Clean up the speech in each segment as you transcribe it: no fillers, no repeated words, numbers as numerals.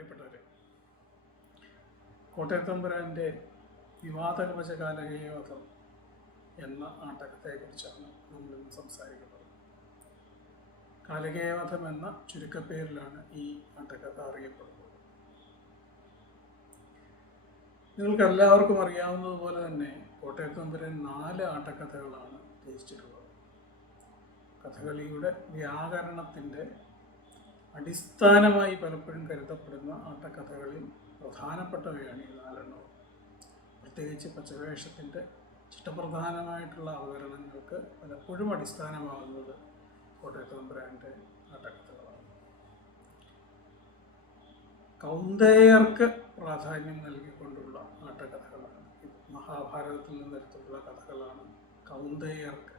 പ്രിയപ്പെട്ടവരെ, കോട്ടയത്തമ്പുരാൻ്റെ വിവാദകവചകാലകേയവധം എന്ന നാടകത്തെക്കുറിച്ചാണ് നമ്മളിന്ന് സംസാരിക്കുന്നത്. കാലകേയവധം എന്ന ചുരുക്കപ്പേരിലാണ് ഈ നാടകത അറിയപ്പെടുന്നത്. നിങ്ങൾക്കെല്ലാവർക്കും അറിയാവുന്നതുപോലെ തന്നെ കോട്ടയത്തമ്പുരാൻ 4 ആട്ടക്കഥകളാണ് രചിച്ചിട്ടുള്ളത്. കഥകളിയുടെ വ്യാകരണത്തിൻ്റെ അടിസ്ഥാനമായി പലപ്പോഴും കരുതപ്പെടുന്ന ആട്ടക്കഥകളിൽ പ്രധാനപ്പെട്ടവയാണ് ഈ 4 പ്രത്യേകിച്ച് പച്ചവേഷത്തിൻ്റെ ചിട്ടപ്രധാനമായിട്ടുള്ള അവതരണങ്ങൾക്ക് പലപ്പോഴും അടിസ്ഥാനമാകുന്നത് കോട്ടയത്തമ്പുരാൻ്റെ ആട്ടക്കഥകളാണ്. കൗന്ദേയർക്ക് പ്രാധാന്യം നൽകിക്കൊണ്ടുള്ള ആട്ടക്കഥകളാണ്. മഹാഭാരതത്തിൽ നിന്നെടുത്തുള്ള കഥകളാണ് കൗന്ദേയർക്ക്.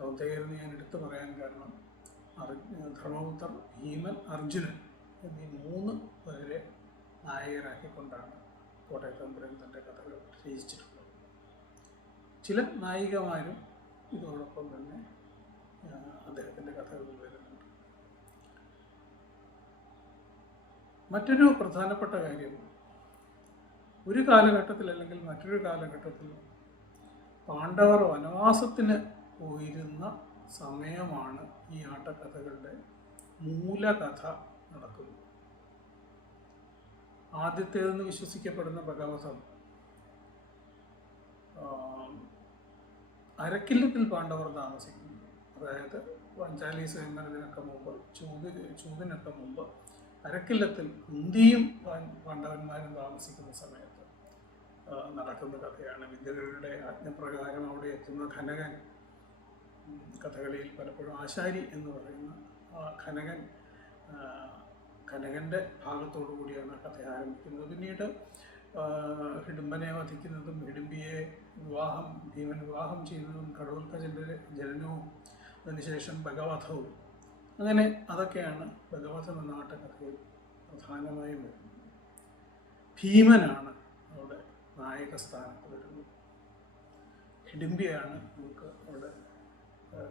കൗന്ദേയർ എന്ന് ഞാൻ എടുത്തു പറയാൻ കാരണം ധർമ്മപുത്രർ, ഭീമൻ, അർജുനൻ എന്നീ 3 പേരെ നായകരാക്കിക്കൊണ്ടാണ് കോട്ടയത്തമ്പുരാൻ തൻ്റെ കഥകൾ രചിച്ചിട്ടുള്ളത്. ചില നായികമാരും ഇതോടൊപ്പം തന്നെ അദ്ദേഹത്തിൻ്റെ കഥകളിൽ വരുന്നുണ്ട്. മറ്റൊരു പ്രധാനപ്പെട്ട കാര്യം, ഒരു കാലഘട്ടത്തിൽ അല്ലെങ്കിൽ മറ്റൊരു കാലഘട്ടത്തിൽ പാണ്ഡവർ വനവാസത്തിന് പോയിരുന്ന സമയമാണ് ഈ ആട്ടക്കഥകളുടെ മൂലകഥ നടക്കുന്നത്. ആദ്യത്തേതെന്ന് വിശ്വസിക്കപ്പെടുന്ന ഭഗവതം അരക്കില്ലത്തിൽ പാണ്ഡവർ താമസിക്കുന്നു. അതായത് പഞ്ചാലി സ്വയംവരത്തിനൊക്കെ മുമ്പ്, ചൂതിനൊക്കെ മുമ്പ് അരക്കില്ലത്തിൽ കുന്തിയും പാണ്ഡവന്മാരും താമസിക്കുന്ന സമയത്ത് നടക്കുന്ന കഥയാണ്. വിദ്യകളുടെ ആജ്ഞപ്രകാരം അവിടെ എത്തുന്ന ഖനകൻ, കഥകളിയിൽ പലപ്പോഴും ആശാരി എന്ന് പറയുന്ന ഖനകൻ്റെ ഭാഗത്തോടു കൂടിയാണ് കഥ ആരംഭിക്കുന്നത്. പിന്നീട് ഹിഡുംബനെ വധിക്കുന്നതും ഹിഡുംബിയെ ഭീമൻ വിവാഹം ചെയ്യുന്നതും ഘടോൽക്കജൻ്റെ ജനനവും അതിനുശേഷം ഭഗവധവും, അങ്ങനെ അതൊക്കെയാണ് ഭഗവധം എന്ന ആട്ടക്കഥയിൽ പ്രധാനമായും വരുന്നത്. ഭീമനാണ് അവിടെ നായക സ്ഥാനത്ത് വരുന്നത്. ഹിഡുംബിയാണ് നമുക്ക് അവിടെ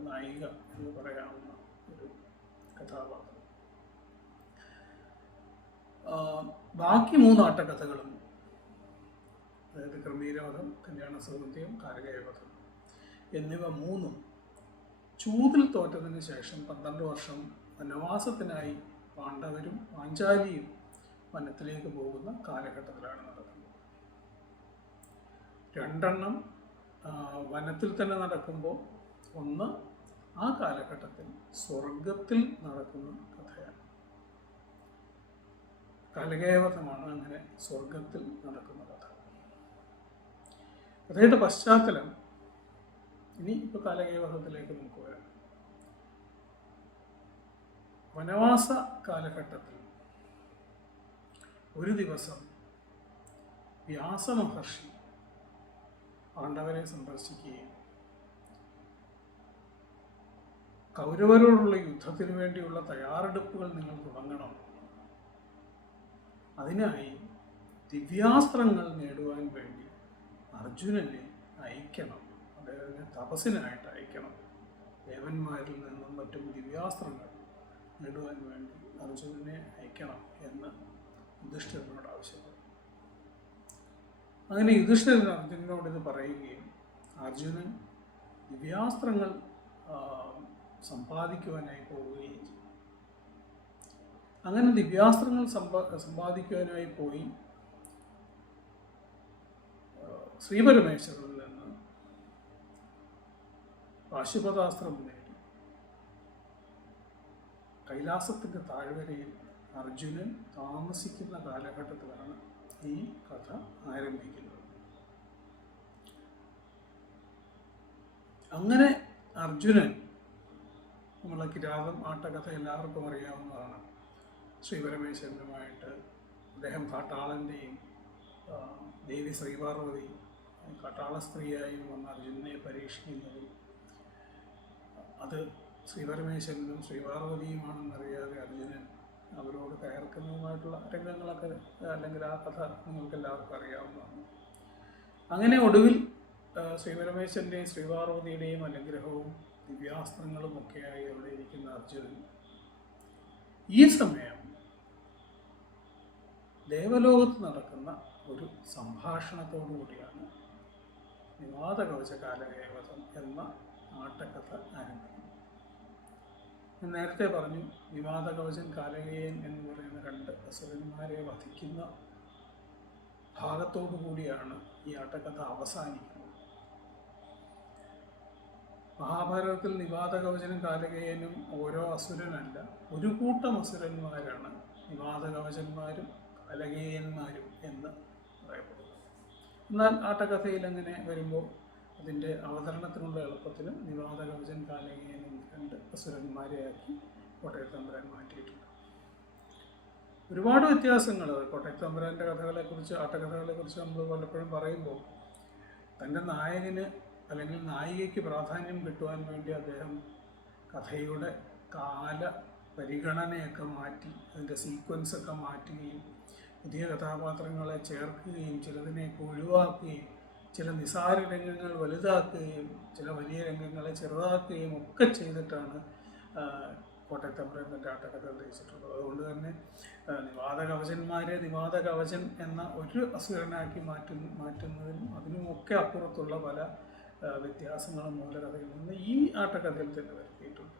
നായിക എന്ന് പറയാവുന്ന ഒരു കഥാപാത്രം. ബാക്കി 3 ആട്ടക്കഥകളും, അതായത് ക്രമീരവധം, കല്യാണ സൗന്ദര്യം, കാലകേയവധം എന്നിവ 3 ചൂതിൽ തോറ്റതിന് ശേഷം 12 വർഷം വനവാസത്തിനായി പാണ്ഡവരും പാഞ്ചാലിയും വനത്തിലേക്ക് പോകുന്ന കാലഘട്ടത്തിലാണ് നടക്കുന്നത്. 2 വനത്തിൽ തന്നെ നടക്കുമ്പോൾ, 1 ആ കാലഘട്ടത്തിൽ സ്വർഗത്തിൽ നടക്കുന്ന കഥയാണ്. കാലകേയവധമാണ് അങ്ങനെ സ്വർഗത്തിൽ നടക്കുന്ന കഥ. കഥയുടെ പശ്ചാത്തലം, ഇനി ഇപ്പോൾ കാലകേയവധത്തിലേക്ക് നമുക്ക് വരാം. വനവാസ കാലഘട്ടത്തിൽ ഒരു ദിവസം വ്യാസമഹർഷി പാണ്ഡവരെ സന്ദർശിക്കുകയും കൗരവരോടുള്ള യുദ്ധത്തിന് വേണ്ടിയുള്ള തയ്യാറെടുപ്പുകൾ നിങ്ങൾ തുടങ്ങണം, അതിനായി ദിവ്യാസ്ത്രങ്ങൾ നേടുവാൻ വേണ്ടി അർജുനനെ അയക്കണം, അദ്ദേഹത്തിനെ തപസ്സിനായിട്ട് അയക്കണം, ദേവന്മാരിൽ നിന്നും മറ്റും ദിവ്യാസ്ത്രങ്ങൾ നേടുവാൻ വേണ്ടി അർജുനനെ അയക്കണം എന്ന് യുധിഷ്ഠിരനോട് ആവശ്യപ്പെട്ടു. അങ്ങനെ യുധിഷ്ഠിരൻ അർജുനനോട് ഇത് പറയുകയും അർജുനൻ ദിവ്യാസ്ത്രങ്ങൾ സമ്പാദിക്കുവാനായി പോവുകയും ചെയ്തു. അങ്ങനെ ദിവ്യാസ്ത്രങ്ങൾ സമ്പാദിക്കുവാനായി പോയി ശ്രീപരമേശ്വരനിൽ നിന്ന് പാശുപതാസ്ത്രം നേടി കൈലാസത്തിൻ്റെ താഴ്വരയിൽ അർജുനൻ താമസിക്കുന്ന കാലഘട്ടത്തിലാണ് ഈ കഥ ആരംഭിക്കുന്നത്. അങ്ങനെ അർജുനൻ, നമ്മളെ കിരാതം ആട്ടക്കഥ എല്ലാവർക്കും അറിയാവുന്നതാണ്, ശ്രീപരമേശ്വരനുമായിട്ട് അദ്ദേഹം കാട്ടാളൻ്റെയും ദേവി ശ്രീപാർവതി കാട്ടാള സ്ത്രീയായും വന്ന അർജുനനെ പരീക്ഷിക്കുന്നതും, അത് ശ്രീപരമേശ്വരനും ശ്രീപാർവതിയുമാണെന്നറിയാതെ അർജുനൻ അവരോട് കയർക്കുന്നതുമായിട്ടുള്ള രംഗങ്ങളൊക്കെ, അല്ലെങ്കിൽ ആ കഥ നിങ്ങൾക്ക് എല്ലാവർക്കും അറിയാവുന്നതാണ്. അങ്ങനെ ഒടുവിൽ ശ്രീപരമേശ്വരൻ്റെയും ശ്രീപാർവതിയുടെയും അനുഗ്രഹവും ദിവ്യാസ്ത്രങ്ങളും ഒക്കെയായി അവിടെ ഇരിക്കുന്ന അർജുനൻ ഈ സമയം ദേവലോകത്ത് നടക്കുന്ന ഒരു സംഭാഷണത്തോടു കൂടിയാണ് വിവാദകവച കാലകേവതം എന്ന ആട്ടക്കഥ ആരംഭിക്കുന്നത്. ഞാൻ നേരത്തെ പറഞ്ഞു, വിവാദകവചൻ കാലകേയൻ എന്ന് പറയുന്ന 2 അസുരന്മാരെ വധിക്കുന്ന ഭാഗത്തോടു കൂടിയാണ് ഈ ആട്ടക്കഥ അവസാനിക്കുന്നത്. മഹാഭാരതത്തിൽ വിവാദകവചനും കാലകേയനും ഓരോ അസുരനല്ല, ഒരു കൂട്ടം അസുരന്മാരാണ് വിവാദകവചന്മാരും കാലകേയന്മാരും എന്ന് പറയപ്പെടുന്നത്. എന്നാൽ ആട്ടക്കഥയിൽ അങ്ങനെ വരുമ്പോൾ അതിൻ്റെ അവതരണത്തിനുള്ള എളുപ്പത്തിന് വിവാദകവചൻ കാലകേയനും 2 അസുരന്മാരെയാക്കി കോട്ടയത്തമ്പുരാൻ മാറ്റിയിട്ടുണ്ട്. ഒരുപാട് വ്യത്യാസങ്ങൾ കോട്ടയത്തമ്പുരാൻ്റെ കഥകളെക്കുറിച്ച്, ആട്ടക്കഥകളെക്കുറിച്ച് നമ്മൾ പലപ്പോഴും പറയുമ്പോൾ തൻ്റെ നായകന് അല്ലെങ്കിൽ നായികയ്ക്ക് പ്രാധാന്യം കിട്ടുവാൻ വേണ്ടി അദ്ദേഹം കഥയുടെ കാല പരിഗണനയൊക്കെ മാറ്റി, അതിൻ്റെ സീക്വൻസൊക്കെ മാറ്റുകയും പുതിയ കഥാപാത്രങ്ങളെ ചേർക്കുകയും ചിലതിനെയൊക്കെ ഒഴിവാക്കുകയും ചില നിസാര രംഗങ്ങൾ വലുതാക്കുകയും ചില വലിയ രംഗങ്ങളെ ചെറുതാക്കുകയും ഒക്കെ ചെയ്തിട്ടാണ് കോട്ടയത്തമ്പുരാൻ തൻ്റെ ആട്ടക്കഥ രചിച്ചിട്ടുള്ളത്. അതുകൊണ്ട് തന്നെ വിവാദകവചന്മാരെ വിവാദകവചൻ എന്ന ഒരു അസുരനാക്കി മാറ്റുന്നതിനും അതിനുമൊക്കെ അപ്പുറത്തുള്ള പല വ്യത്യാസങ്ങളും മൂലകഥയിൽ നിന്ന് ഈ ആട്ടക്കഥയിൽ തന്നെ വരുത്തിയിട്ടുണ്ട്.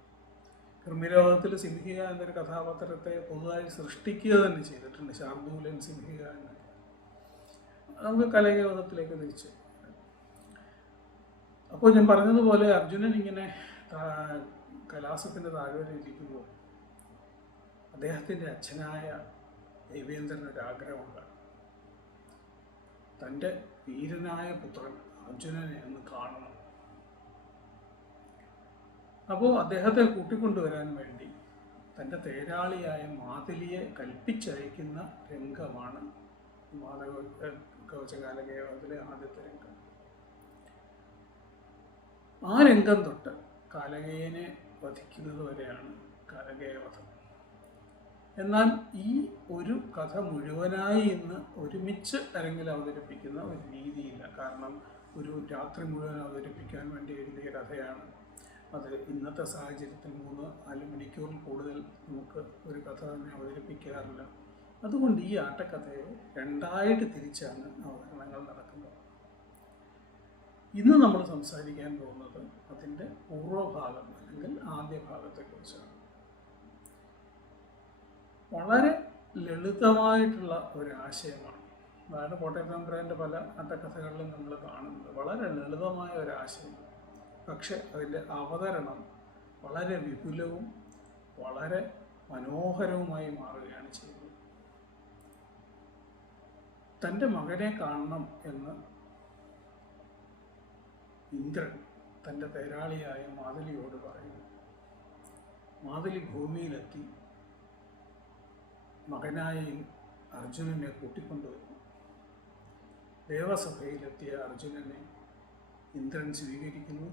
കൃമിരോഗത്തിൽ സിംഹിക എന്നൊരു കഥാപാത്രത്തെ പുതുതായി സൃഷ്ടിക്കുക തന്നെ ചെയ്തിട്ടുണ്ട്, ശാർദൂലൻ സിംഹിക എന്നൊക്കെ. നമുക്ക് കലകേവതത്തിലേക്ക് തിരിച്ച്, അപ്പോൾ ഞാൻ പറഞ്ഞതുപോലെ അർജുനൻ ഇങ്ങനെ കൈലാസത്തിൻ്റെ താഴ്വരയിൽ ഇരിക്കുമ്പോൾ അദ്ദേഹത്തിൻ്റെ അച്ഛനായ ദേവേന്ദ്രനൊരാഗ്രഹമുണ്ട്, തൻ്റെ വീരനായ പുത്രൻ അർജുനനെ ഒന്ന് കാണണം. അപ്പോൾ അദ്ദേഹത്തെ കൂട്ടിക്കൊണ്ടുവരാൻ വേണ്ടി തൻ്റെ തേരാളിയായ മാതിലിയെ കൽപ്പിച്ചയക്കുന്ന രംഗമാണ് കവചകാലകേവതത്തിലെ ആദ്യത്തെ രംഗം. ആ രംഗം തൊട്ട് കാലകേയനെ വധിക്കുന്നത് വരെയാണ് കാലകേയവധം. എന്നാൽ ഈ ഒരു കഥ മുഴുവനായി ഇന്ന് ഒരുമിച്ച് അരങ്ങിൽ അവതരിപ്പിക്കുന്ന ഒരു രീതിയില്ല. കാരണം ഒരു രാത്രി മുഴുവൻ അവതരിപ്പിക്കാൻ വേണ്ടി എഴുതിയ കഥയാണ് അത്. ഇന്നത്തെ സാഹചര്യത്തിൽ 3-4 മണിക്കൂറിൽ കൂടുതൽ നമുക്ക് ഒരു കഥ തന്നെ അവതരിപ്പിക്കാറില്ല. അതുകൊണ്ട് ഈ ആട്ടക്കഥയെ 2ആയിട്ട് തിരിച്ചാണ് അവതരണങ്ങൾ നടക്കുന്നത്. ഇന്ന് നമ്മൾ സംസാരിക്കാൻ പോകുന്നത് അതിൻ്റെ പൂർവ്വഭാഗം അല്ലെങ്കിൽ ആദ്യ ഭാഗത്തെക്കുറിച്ചാണ്. വളരെ ലളിതമായിട്ടുള്ള ഒരാശയമാണ്. അതാണ് കോട്ടയത്തമ്പുരാൻ്റെ പല ആട്ടക്കഥകളിലും നമ്മൾ കാണുന്നത്. വളരെ ലളിതമായ ഒരാശയം, പക്ഷെ അതിൻ്റെ അവതരണം വളരെ വിപുലവും വളരെ മനോഹരവുമായി മാറുകയാണ് ചെയ്യുന്നത്. തൻ്റെ മകനെ കാണണം എന്ന് ഇന്ദ്രൻ തൻ്റെ തേരാളിയായ മാതിലിയോട് പറയുന്നു. മാതിലി ഭൂമിയിലെത്തി മകനായ അർജുനനെ കൂട്ടിക്കൊണ്ടുവരുന്നു. ദേവസഭയിലെത്തിയ അർജുനനെ ഇന്ദ്രൻ സ്വീകരിക്കുന്നു,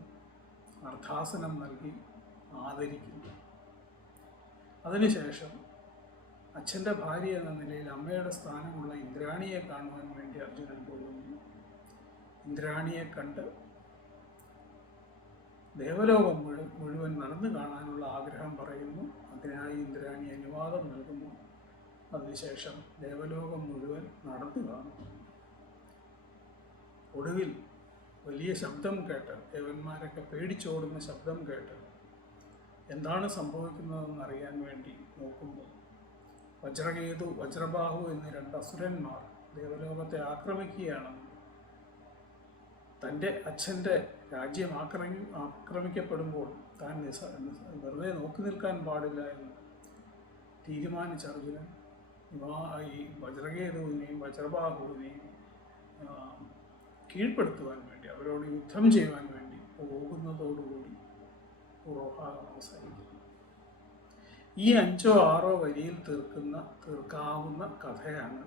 അർദ്ധാസനം നൽകി ആദരിക്കുന്നു. അതിനുശേഷം അച്ഛൻ്റെ ഭാര്യ എന്ന നിലയിൽ അമ്മയുടെ സ്ഥാനമുള്ള ഇന്ദ്രാണിയെ കാണുവാൻ വേണ്ടി അർജുനൻ പോകുന്നു. ഇന്ദ്രാണിയെ കണ്ട് ദേവലോകം മുഴുവൻ നടന്നു കാണാനുള്ള ആഗ്രഹം പറയുന്നു. അതിനായി ഇന്ദ്രാണി അനുവാദം നൽകുന്നു. അതിനുശേഷം ദേവലോകം മുഴുവൻ നടന്നു കാണുന്നു. ഒടുവിൽ വലിയ ശബ്ദം കേട്ട്, ദേവന്മാരൊക്കെ പേടിച്ചോടുന്ന ശബ്ദം കേട്ട് എന്താണ് സംഭവിക്കുന്നതെന്ന് അറിയാൻ വേണ്ടി നോക്കുമ്പോൾ വജ്രകേതു, വജ്രബാഹു എന്നീ 2 അസുരന്മാർ ദേവലോകത്തെ ആക്രമിക്കുകയാണെന്നും തൻ്റെ അച്ഛൻ്റെ രാജ്യം ആക്രമിക്കപ്പെടുമ്പോൾ താൻ വെറുതെ നോക്കി നിൽക്കാൻ പാടില്ല എന്ന് തീരുമാനിച്ച അർജുനൻ ഈ വജ്രകേതുവിനെയും വജ്രബാഹുവിനെയും കീഴ്പ്പെടുത്തുവാൻ വേണ്ടി, അവരോട് യുദ്ധം ചെയ്യുവാൻ വേണ്ടി പോകുന്നതോടുകൂടി പൂർവ്വഭാഗം അവസാനിക്കുന്നു. ഈ 5-6 വരിയിൽ തീർക്കാവുന്ന കഥയാണ്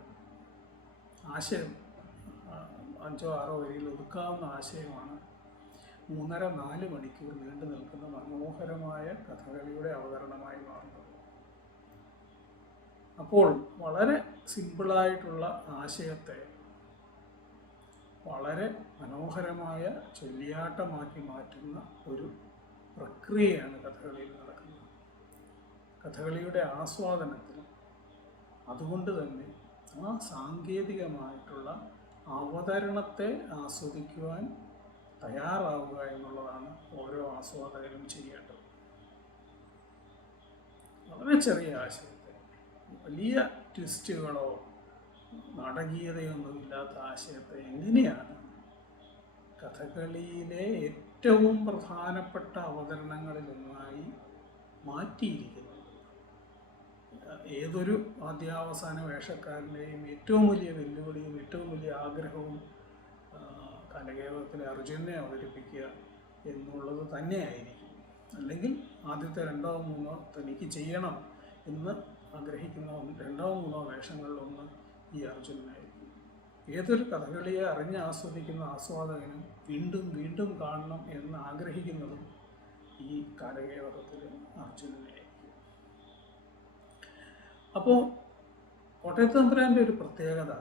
ആശയം. 5-6 വരിയിൽ ഒതുക്കാവുന്ന ആശയമാണ് 3.5-4 മണിക്കൂർ നീണ്ടു നിൽക്കുന്ന മനോഹരമായ കഥകളിയുടെ അവതരണമായി മാറുന്നത്. അപ്പോൾ വളരെ സിമ്പിളായിട്ടുള്ള ആശയത്തെ വളരെ മനോഹരമായ ചൊല്ലിയാട്ടമാക്കി മാറ്റുന്ന ഒരു പ്രക്രിയയാണ് കഥകളിയിൽ നടക്കുന്നത്. കഥകളിയുടെ ആസ്വാദനത്തിന് അതുകൊണ്ട് തന്നെ ആ സാങ്കേതികമായിട്ടുള്ള അവതരണത്തെ ആസ്വദിക്കുവാൻ തയ്യാറാവുക എന്നുള്ളതാണ് ഓരോ ആസ്വാദകനും ചെയ്യേണ്ടത്. വളരെ ചെറിയ ആശയത്തെ, വലിയ ട്വിസ്റ്റുകളോ നാടകീയതയൊന്നും ഇല്ലാത്ത ആശയത്തെ എങ്ങനെയാണ് കഥകളിയിലെ ഏറ്റവും പ്രധാനപ്പെട്ട അവതരണങ്ങളിലൊന്നായി മാറ്റിയിരിക്കുന്നത്. ഏതൊരു ആദ്യാവസാന വേഷക്കാരൻ്റെയും ഏറ്റവും വലിയ വെല്ലുവിളിയും ഏറ്റവും വലിയ ആഗ്രഹവും കലകേവത്തിലെ അർജുനനെ അവതരിപ്പിക്കുക എന്നുള്ളത് തന്നെയായിരിക്കും. അല്ലെങ്കിൽ ആദ്യത്തെ 2 or 3 തനിക്ക് ചെയ്യണം എന്ന് ആഗ്രഹിക്കുന്ന 2 or 3 വേഷങ്ങളിലൊന്ന് ഈ അർജുനനായിരിക്കും. ഏതൊരു കഥകളിയെ അറിഞ്ഞ് ആസ്വദിക്കുന്ന ആസ്വാദകനും വീണ്ടും വീണ്ടും കാണണം എന്ന് ആഗ്രഹിക്കുന്നതും ഈ കാലകേവത്തിലെ അർജുനനായിരിക്കും. അപ്പോൾ കോട്ടയത്ത് തമ്പുരാൻ്റെ ഒരു പ്രത്യേകത,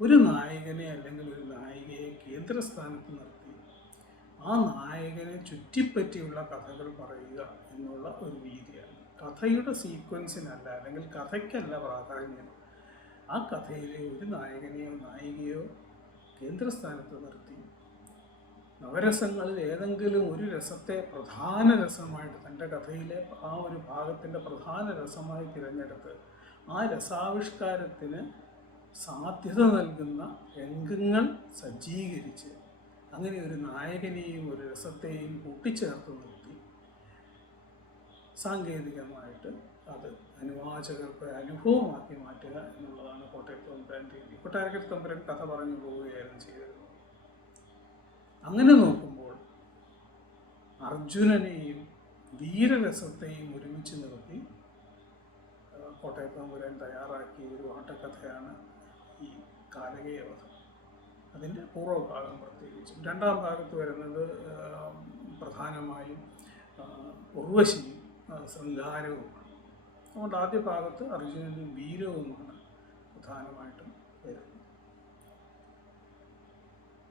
ഒരു നായകനെ അല്ലെങ്കിൽ ഒരു നായികയെ കേന്ദ്രസ്ഥാനത്ത് നിർത്തി ആ നായകനെ ചുറ്റിപ്പറ്റിയുള്ള കഥകൾ പറയുക എന്നുള്ള ഒരു രീതിയാണ്. കഥയുടെ സീക്വൻസിനല്ല, അല്ലെങ്കിൽ കഥയ്ക്കല്ല പ്രാധാന്യം. ആ കഥയിലെ ഒരു നായകനെയോ നായികയോ കേന്ദ്രസ്ഥാനത്ത് നിർത്തി നവരസങ്ങളിൽ ഏതെങ്കിലും ഒരു രസത്തെ പ്രധാന രസമായിട്ട്, തൻ്റെ കഥയിലെ ആ ഒരു ഭാഗത്തിൻ്റെ പ്രധാന രസമായി തിരഞ്ഞെടുത്ത് ആ രസാവിഷ്കാരത്തിന് സാധ്യത നൽകുന്ന രംഗങ്ങൾ സജ്ജീകരിച്ച് അങ്ങനെ ഒരു നായകനെയും ഒരു രസത്തെയും കൂട്ടിച്ചേർത്ത് നിർത്തി സാങ്കേതികമായിട്ട് അത് അനുവാചകർക്ക് അനുഭവമാക്കി മാറ്റുക എന്നുള്ളതാണ് കോട്ടയത്ത് തമ്പുരാൻ രീതി. കൊട്ടാരക്കര തമ്പുരാൻ കഥ പറഞ്ഞു പോവുകയായിരുന്നു ചെയ്തിരുന്നത്. അങ്ങനെ നോക്കുമ്പോൾ അർജുനനെയും വീരരസത്തെയും ഒരുമിച്ച് നിർത്തി കോട്ടയത്ത് തമ്പുരാൻ തയ്യാറാക്കിയ ഒരു ആട്ടക്കഥയാണ് ഈ കാലകേയവധം. അതിൻ്റെ പൂർവ്വഭാഗം പ്രത്യേകിച്ചും. 2ാം ഭാഗത്ത് വരുന്നത് പ്രധാനമായും ഉർവശിയും ശൃംഗാരവുമാണ്. അതുകൊണ്ട് ആദ്യ ഭാഗത്ത് അർജുനനും വീരവുമാണ് പ്രധാനമായിട്ടും വരുന്നത്.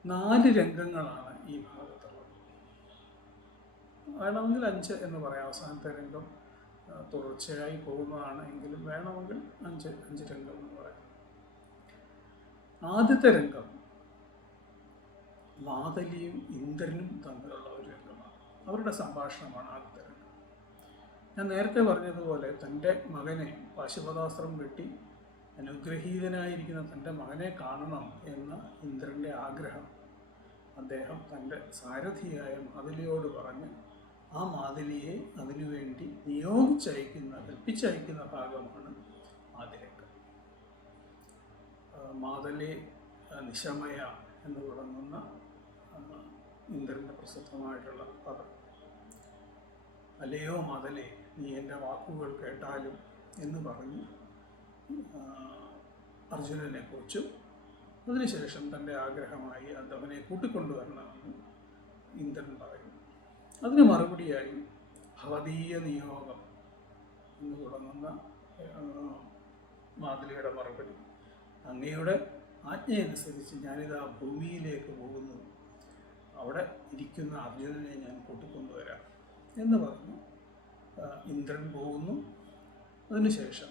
4 രംഗങ്ങളാണ് ഈ ഭാഗത്തുള്ളത്. വേണമെങ്കിൽ 5 എന്ന് പറയാം. അവസാനത്തെ രംഗം തുടർച്ചയായി പോകുന്നതാണ് എങ്കിലും വേണമെങ്കിൽ 5 രംഗം എന്ന് പറയാം. ആദ്യത്തെ രംഗം മാതലിയും ഇന്ദ്രനും തമ്മിലുള്ള ഒരു രംഗമാണ്. അവരുടെ സംഭാഷണമാണ് ആദ്യത്തെ രംഗം. ഞാൻ നേരത്തെ പറഞ്ഞതുപോലെ തൻ്റെ മകനെ പാശുപതാസ്ത്രം വെട്ടി അനുഗ്രഹീതനായിരിക്കുന്ന തൻ്റെ മകനെ കാണണം എന്ന ഇന്ദ്രൻ്റെ ആഗ്രഹം അദ്ദേഹം തൻ്റെ സാരഥിയായ മാതലിയോട് പറഞ്ഞ് ആ മാതലിയെ അതിനുവേണ്ടി കൽപ്പിച്ചയക്കുന്ന ഭാഗമാണ് ആദ്യ രംഗം. മാതലി നിശമയ എന്ന് തുടങ്ങുന്ന ഇന്ദ്രൻ്റെ പ്രസിദ്ധമായിട്ടുള്ള പദം. അല്ലയോ മാതലേ, നീ എൻ്റെ വാക്കുകൾ കേട്ടാലും എന്ന് പറഞ്ഞ് അർജുനനെ കുറിച്ചു. അതിനുശേഷം തൻ്റെ ആഗ്രഹമായി അവനെ കൂട്ടിക്കൊണ്ടുവരണമെന്ന് ഇന്ദ്രൻ പറയുന്നു. അതിന് മറുപടിയായി ഭവതീയ നിയോഗം എന്ന് തുടങ്ങുന്ന മാതലിയുടെ മറുപടി, അങ്ങയുടെ ആജ്ഞയനുസരിച്ച് ഞാനിതാ ഭൂമിയിലേക്ക് പോകുന്നു, അവിടെ ഇരിക്കുന്ന അർജുനനെ ഞാൻ കൂട്ടിക്കൊണ്ടുവരാം എന്ന് പറഞ്ഞു ഇന്ദ്രൻ പോകുന്നു. അതിനുശേഷം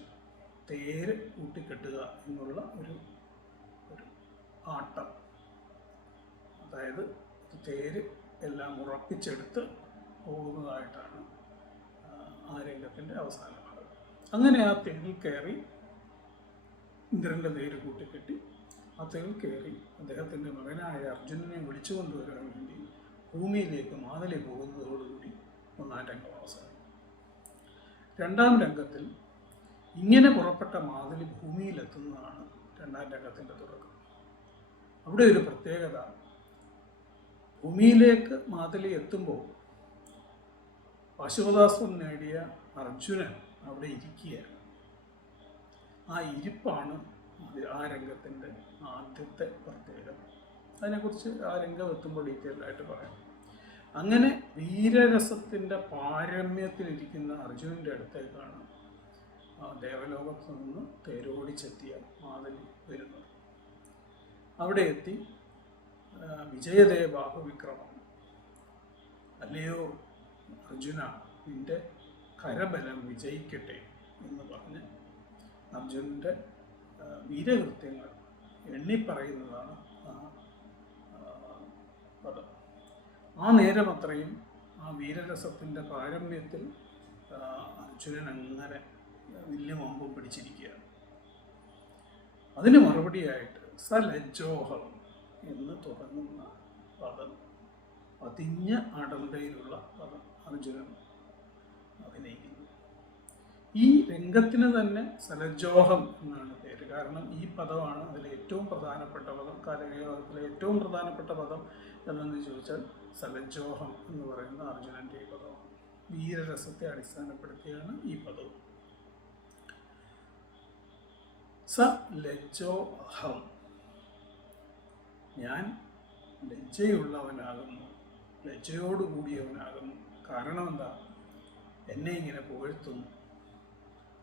തേര് കൂട്ടിക്കെട്ടുക എന്നുള്ള ഒരു ആട്ടം, അതായത് തേര് എല്ലാം ഉറപ്പിച്ചെടുത്ത് പോകുന്നതായിട്ടാണ് ആ രംഗത്തിൻ്റെ അവസാന ഭാഗം. അങ്ങനെ ആ തേരിൽ കയറി ഇന്ദ്രൻ്റെ തേര് കൂട്ടിക്കെട്ടി ആ തേരിൽ കയറി അദ്ദേഹത്തിൻ്റെ മകനായ അർജുനനെ വിളിച്ചു കൊണ്ടുവരാൻ വേണ്ടി ഭൂമിയിലേക്ക് മാതലി പോകുന്നതോടുകൂടി 1ാം രംഗം അവസാനം. 2ാം രംഗത്തിൽ ഇങ്ങനെ പുറപ്പെട്ട മാതലി ഭൂമിയിലെത്തുന്നതാണ് 2ാം രംഗത്തിൻ്റെ തുടക്കം. അവിടെ ഒരു പ്രത്യേകത, ഭൂമിയിലേക്ക് മാതലി എത്തുമ്പോൾ പാശുപതാസ്ത്രം നേടിയ അർജുനൻ അവിടെ ഇരിക്കുകയാണ്. ആ ഇരിപ്പാണ് ആ രംഗത്തിൻ്റെ ആദ്യത്തെ പ്രത്യേകത. അതിനെക്കുറിച്ച് ആ രംഗം എത്തുമ്പോൾ ഡീറ്റെയിൽഡായിട്ട് പറയാം. അങ്ങനെ വീരരസത്തിൻ്റെ പാരമ്യത്തിലിരിക്കുന്ന അർജുനൻ്റെ അടുത്തേക്കാണ് ദേവലോകത്ത് നിന്ന് തേരോടിച്ചെത്തിയ മാതലി വരുന്നത്. അവിടെ എത്തി വിജയദേ ബാഹുവിക്രമം, അല്ലയോ അർജുന, നിൻ്റെ കരബലം വിജയിക്കട്ടെ എന്ന് പറഞ്ഞ് അർജുനൻ്റെ വീരകൃത്യങ്ങൾ എണ്ണിപ്പറയുന്നതാണ് ആ പദം. ആ നേരം അത്രയും ആ വീരരസത്തിൻ്റെ പാരമ്യത്തിൽ അർജുനൻ അങ്ങനെ വില്ലും അമ്പും പിടിച്ചിരിക്കുകയാണ്. അതിന് മറുപടിയായിട്ട് സലജ്ജോഹം എന്ന് തുടങ്ങുന്ന പദം, പതിഞ്ഞ അടന്തയിലുള്ള പദം അർജുനൻ അഭിനയിക്കുന്നു. ഈ രംഗത്തിന് തന്നെ സലജ്ജോഹം എന്നാണ് പേര്. കാരണം ഈ പദമാണ് അതിലെ ഏറ്റവും പ്രധാനപ്പെട്ട പദം. കാലകേയത്തിലെ ഏറ്റവും പ്രധാനപ്പെട്ട പദം എന്നു ചോദിച്ചാൽ സലജ്ജോഹം എന്ന് പറയുന്ന അർജുനൻ്റെ ഈ പദമാണ്. വീരരസത്തെ അടിസ്ഥാനപ്പെടുത്തിയാണ് ഈ പദവും. സ ലജ്ജോഹം, ഞാൻ ലജ്ജയുള്ളവനാകുന്നു, ലജ്ജയോടുകൂടിയവനാകുന്നു. കാരണം എന്താ? എന്നെ ഇങ്ങനെ പുകഴ്ത്തുന്നു,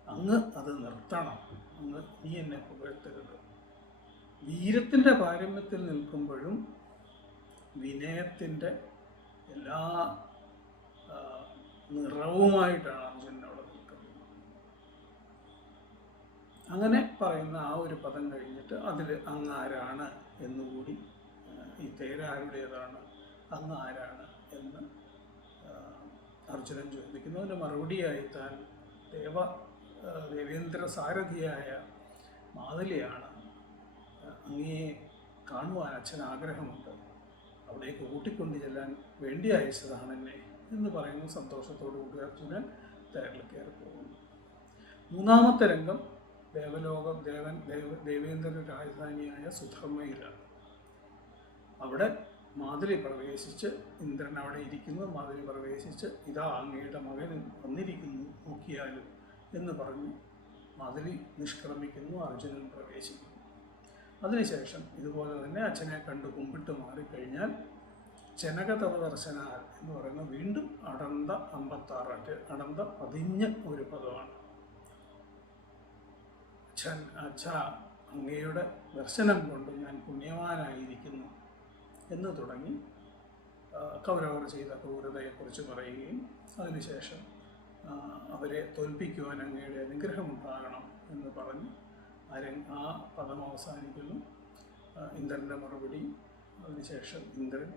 അങ്ങ് അത് നിർത്തണം, അങ്ങ് നീ എന്നെ പുകഴ്ത്തരുത്. വീരത്തിൻ്റെ പാരമ്യത്തിൽ നിൽക്കുമ്പോഴും വിനയത്തിൻ്റെ എല്ലാ നിറവുമായിട്ടാണ് അർജുനൻ അവിടെ നിൽക്കുന്നത്. അങ്ങനെ പറയുന്ന ആ ഒരു പദം കഴിഞ്ഞിട്ട് അതിൽ അങ്ങ് ആരാണ് എന്നുകൂടി, ഈ തേരാരുടേതാണ്, അങ്ങ് ആരാണ് എന്ന് അർജുനൻ ചോദിക്കുന്നു. അതിൻ്റെ മറുപടിയായി താൻ ദേവേന്ദ്ര സാരഥിയായ മാതലിയാണ്, അങ്ങയെ കാണുവാൻ അച്ഛൻ ആഗ്രഹമുണ്ട്, അവിടേക്ക് കൂട്ടിക്കൊണ്ട് ചെല്ലാൻ വേണ്ടി അയച്ചതാണ് എന്നെ എന്ന് പറയുന്ന സന്തോഷത്തോടു കൂടി അർജുനൻ തേരിൽ കയറി പോകുന്നു. മൂന്നാമത്തെ രംഗം ദേവേന്ദ്രൻ്റെ രാജധാനിയായ സുധർമ്മയിലാണ്. അവിടെ മാതലി പ്രവേശിച്ച്, ഇന്ദ്രൻ അവിടെ ഇരിക്കുന്നു, മാതലി പ്രവേശിച്ച് ഇതാ അങ്ങയുടെ മകൻ വന്നിരിക്കുന്നു, നോക്കിയാലും എന്ന് പറഞ്ഞ് മാതലി നിഷ്ക്രമിക്കുന്നു, അർജുനൻ പ്രവേശിക്കുന്നു. അതിനുശേഷം ഇതുപോലെ തന്നെ അച്ഛനെ കണ്ട് കുമ്പിട്ട് മാറിക്കഴിഞ്ഞാൽ ജനകതവ ദർശനാൽ എന്ന് പറയുന്ന വീണ്ടും അടന്ത 56 അടന്ത പതിഞ്ഞ ഒരു പദമാണ്. അച്ഛ അങ്ങയുടെ ദർശനം കൊണ്ട് ഞാൻ പുണ്യവാനായിരിക്കുന്നു എന്ന് തുടങ്ങി കൗരവർ ചെയ്ത ക്രൂരതയെക്കുറിച്ച് പറയുകയും അതിനുശേഷം അവരെ തോൽപ്പിക്കുവാൻ അങ്ങയുടെ അനുഗ്രഹമുണ്ടാകണം എന്ന് പറഞ്ഞ് ആ പദം അവസാനിക്കുന്നു. ഇന്ദ്രൻ്റെ മറുപടി, അതിനുശേഷം ഇന്ദ്രൻ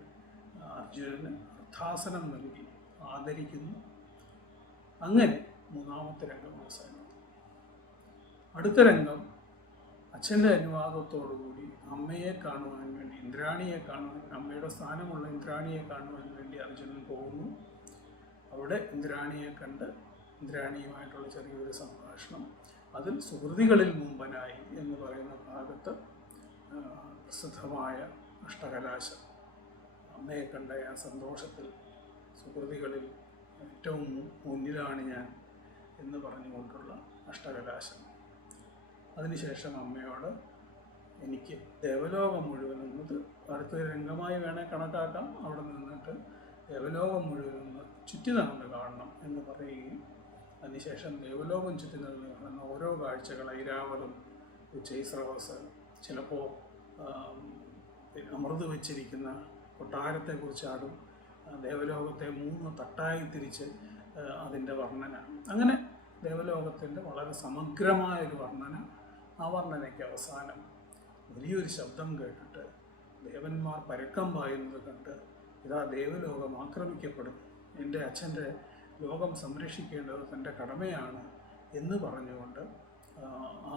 അർജുനന് അർത്ഥാസനം നൽകി ആദരിക്കുന്നു. അങ്ങനെ മൂന്നാമത്തെ രംഗം അവസാനിക്കുന്നു. അടുത്ത രംഗം അച്ഛൻ്റെ അനുവാദത്തോടുകൂടി അമ്മയെ കാണുവാൻ വേണ്ടി, ഇന്ദ്രാണിയെ കാണുവാൻ, അമ്മയുടെ സ്ഥാനമുള്ള ഇന്ദ്രാണിയെ കാണുവാൻ വേണ്ടി അർജുനൻ പോകുന്നു. അവിടെ ഇന്ദ്രാണിയെ കണ്ട് ഇന്ദ്രാണിയുമായിട്ടുള്ള ചെറിയൊരു സംഭാഷണം, അതിൽ സുഹൃതികളിൽ മുമ്പനായി എന്ന് പറയുന്ന ഭാഗത്ത് പ്രസിദ്ധമായ അഷ്ടകലാശം, അമ്മയെ കണ്ട ആ സന്തോഷത്തിൽ സുഹൃതികളിൽ ഏറ്റവും മുന്നിലാണ് ഞാൻ എന്ന് പറഞ്ഞുകൊണ്ടുള്ള അഷ്ടകലാശം. അതിനുശേഷം അമ്മയോട് എനിക്ക് ദേവലോകം മുഴുവൻ എന്നത് അടുത്തൊരു രംഗമായി വേണേൽ കണക്കാക്കാം, അവിടെ നിന്നിട്ട് ദേവലോകം മുഴുവൻ ചുറ്റി നടന്ന് കാണണം എന്ന് പറയുകയും അതിനുശേഷം ദേവലോകം ചുറ്റി നടന്ന് കാണുന്ന ഓരോ കാഴ്ചകൾ, ഐരാവതം, ഉച്ചൈസ്രവസ്, ചിലപ്പോൾ അമൃത് വെച്ചിരിക്കുന്ന കൊട്ടാരത്തെക്കുറിച്ചാടും, ദേവലോകത്തെ 3 തട്ടായി തിരിച്ച് അതിൻ്റെ വർണ്ണന, അങ്ങനെ ദേവലോകത്തിൻ്റെ വളരെ സമഗ്രമായൊരു വർണ്ണന. ആ വർണ്ണനയ്ക്ക് അവസാനം വലിയൊരു ശബ്ദം കേട്ടിട്ട് ദേവന്മാർ പരക്കം പായുന്നത് കണ്ട് ഇതാ ദേവലോകം ആക്രമിക്കപ്പെടും, എൻ്റെ അച്ഛൻ്റെ ലോകം സംരക്ഷിക്കേണ്ടത് തൻ്റെ കടമയാണ് എന്ന് പറഞ്ഞുകൊണ്ട് ആ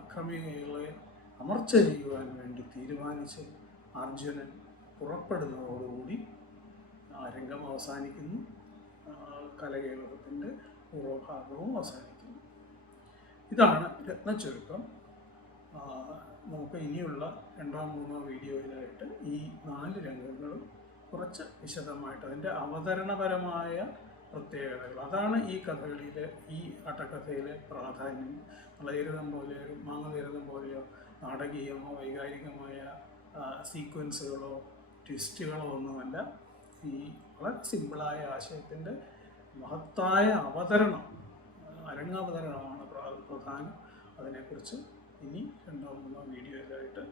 അക്രമികളെ അമർച്ച ചെയ്യുവാൻ വേണ്ടി തീരുമാനിച്ച് അർജുനൻ പുറപ്പെടുന്നതോടുകൂടി ആ രംഗം അവസാനിക്കുന്നു. കലകേളത്തിൻ്റെ പൂർവ്വഭാഗവും അവസാനിക്കുന്നു. ഇതാണ് രത്നച്ചുരുക്കം. നമുക്ക് ഇനിയുള്ള 2ഓ 3ഓ വീഡിയോയിലായിട്ട് ഈ 4 രംഗങ്ങളും കുറച്ച് വിശദമായിട്ട് അതിൻ്റെ അവതരണപരമായ പ്രത്യേകതകൾ, അതാണ് ഈ കഥകളിലെ, ഈ ആട്ടക്കഥയിലെ പ്രാധാന്യം. നളചരിതം പോലെയോ മാങ്ങചരിതം പോലെയോ നാടകീയമോ വൈകാരികമായ സീക്വൻസുകളോ ട്വിസ്റ്റുകളോ ഒന്നുമല്ല. ഈ വളരെ സിമ്പിളായ ആശയത്തിൻ്റെ മഹത്തായ അവതരണം, അരങ്ങവതരണമാണ് പ്രധാനം. അതിനെക്കുറിച്ച് ഇനി 2ഓ 3ഓ വീഡിയോയിലായിട്ട്